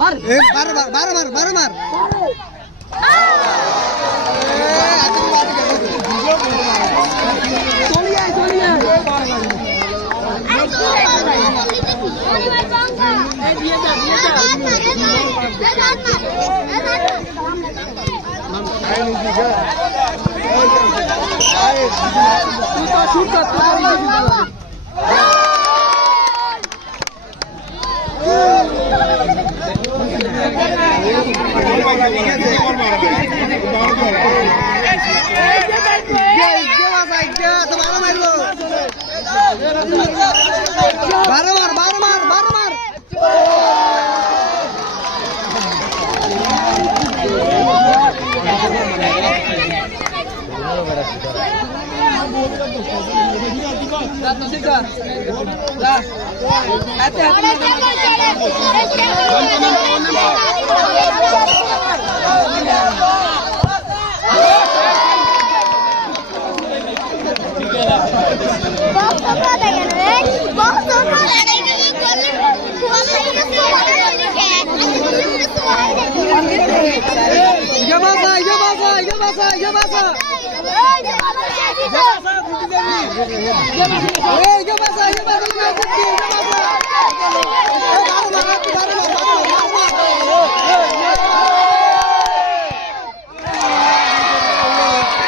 মার বারো মার বারো বারো শুট কর শুট কর। বারো মার বারো মার বারো মার হাতে হাতে sokağa da gelerek bazı sokağa da Yamaza, yamaza, yamaza, yamaza. Yamaza, yamaza, yamaza.